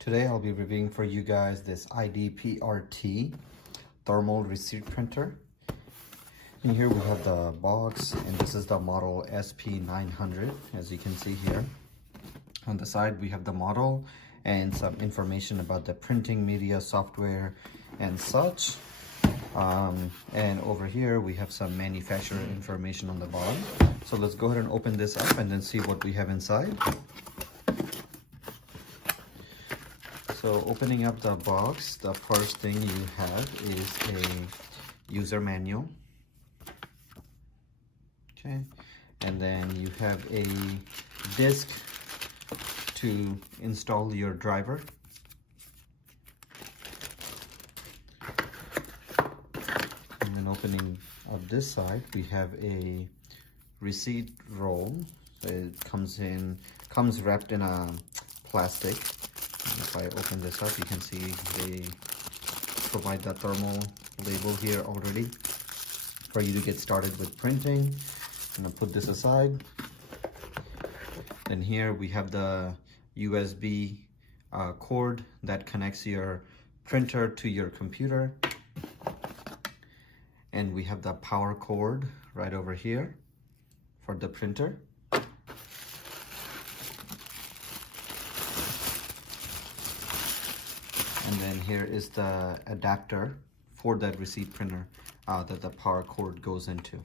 Today I'll be reviewing for you guys this iDPRT thermal receipt printer. And here we have the box, and this is the model SP900, as you can see here. On the side we have the model and some information about the printing media software and such. And over here we have some manufacturer information on the bottom. So let's go ahead and open this up and then see what we have inside. So opening up the box, the first thing you have is a user manual. Okay, and then you have a disk to install your driver. And then opening up this side, we have a receipt roll. So it comes wrapped in a plastic. And if I open this up, you can see they provide the thermal label here already for you to get started with printing. I'm gonna put this aside. Then here we have the USB cord that connects your printer to your computer. And we have the power cord right over here for the printer. And then here is the adapter for that receipt printer that the power cord goes into.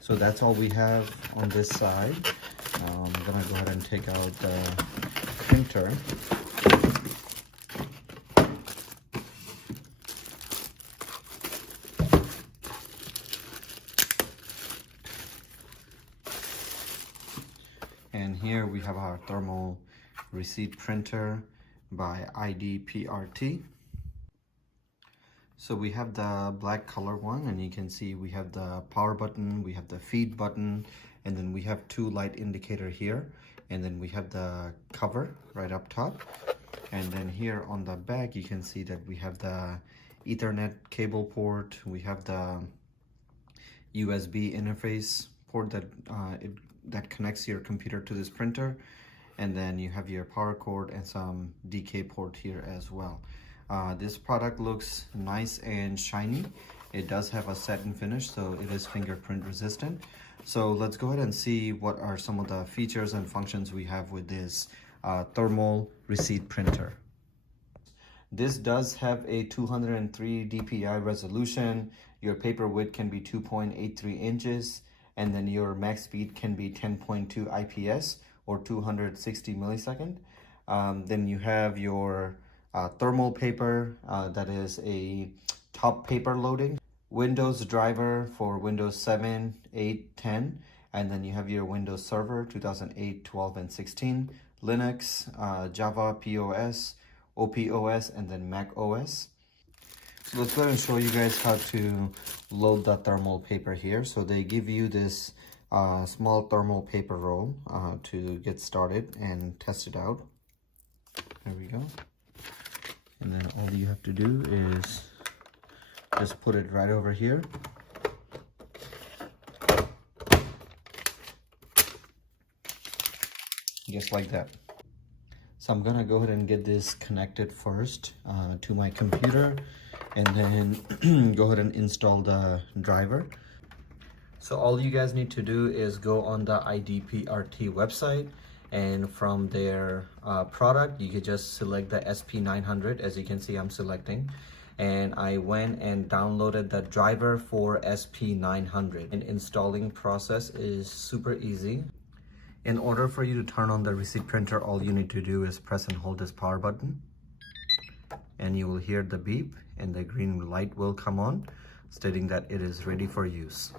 So that's all we have on this side. I'm gonna go ahead and take out the printer. And here we have our thermal receipt printer by iDPRT. So we have the black color one, and you can see we have the power button, we have the feed button, and then we have two light indicator here, and then we have the cover right up top. And then here on the back you can see that we have the Ethernet cable port, we have the USB interface port that connects your computer to this printer, and then you have your power cord and some DK port here as well. This product looks nice and shiny. It does have a satin finish, so it is fingerprint resistant. So let's go ahead and see what are some of the features and functions we have with this thermal receipt printer. This does have a 203 dpi resolution. Your paper width can be 2.83 inches, and then your max speed can be 10.2 IPS or 260 millisecond. Then you have your thermal paper, that is a top paper loading. Windows driver for Windows 7, 8, 10. And then you have your Windows Server 2008, 12, and 16. Linux, Java POS, OPOS, and then Mac OS. So let's go ahead and show you guys how to load the thermal paper here. So they give you this small thermal paper roll to get started and test it out. There we go. And then all you have to do is just put it right over here. Just like that. So I'm gonna go ahead and get this connected first to my computer, and then go ahead and install the driver. So all you guys need to do is go on the iDPRT website, and from their product you can just select the SP900. As you can see, I'm selecting, and I went and downloaded the driver for SP900. And installing process is super easy. In order for you to turn on the receipt printer, all you need to do is press and hold this power button, and you will hear the beep and the green light will come on stating that it is ready for use.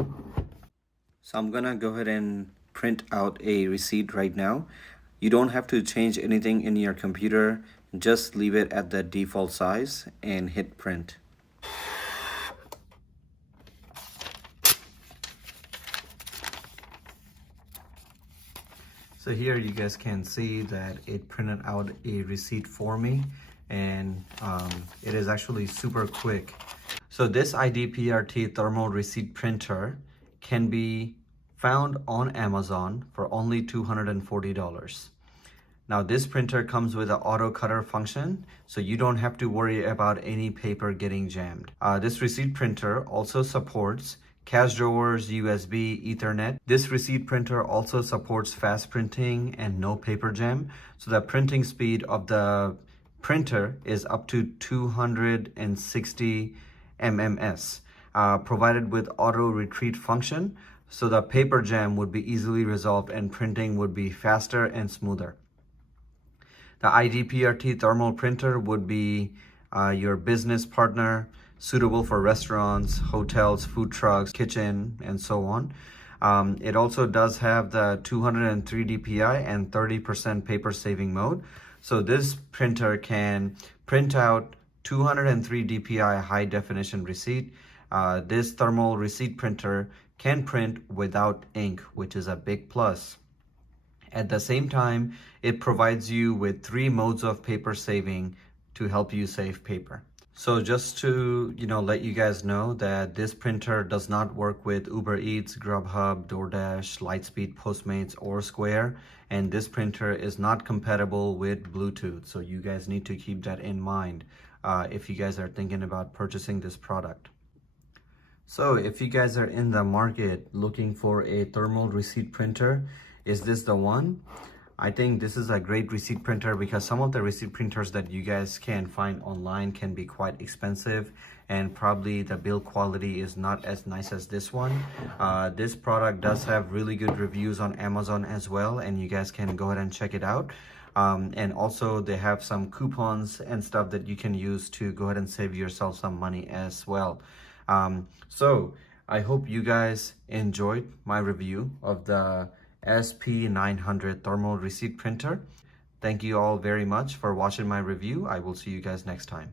So I'm gonna go ahead and print out a receipt right now. You don't have to change anything in your computer, just leave it at the default size and hit print. So here you guys can see that it printed out a receipt for me, and it is actually super quick. So this iDPRT thermal receipt printer can be found on Amazon for only $240. Now this printer comes with an auto cutter function, so you don't have to worry about any paper getting jammed. This receipt printer also supports cash drawers, USB, Ethernet. This receipt printer also supports fast printing and no paper jam. So the printing speed of the printer is up to 260 mms, provided with auto retreat function. So the paper jam would be easily resolved and printing would be faster and smoother. The iDPRT thermal printer would be your business partner, suitable for restaurants, hotels, food trucks, kitchen, and so on. It also does have the 203 dpi and 30% paper saving mode. So this printer can print out 203 dpi high definition receipt. This thermal receipt printer can print without ink, which is a big plus. At the same time, it provides you with 3 modes of paper saving to help you save paper. So just to let you guys know that this printer does not work with Uber Eats, Grubhub, DoorDash, Lightspeed, Postmates, or Square, and this printer is not compatible with Bluetooth. So you guys need to keep that in mind if you guys are thinking about purchasing this product. So if you guys are in the market looking for a thermal receipt printer, is this the one? I think this is a great receipt printer because some of the receipt printers that you guys can find online can be quite expensive, and probably the build quality is not as nice as this one. This product does have really good reviews on Amazon as well, and you guys can go ahead and check it out. And also they have some coupons and stuff that you can use to go ahead and save yourself some money as well. So I hope you guys enjoyed my review of the SP900 thermal receipt printer. Thank you all very much for watching my review. I will see you guys next time.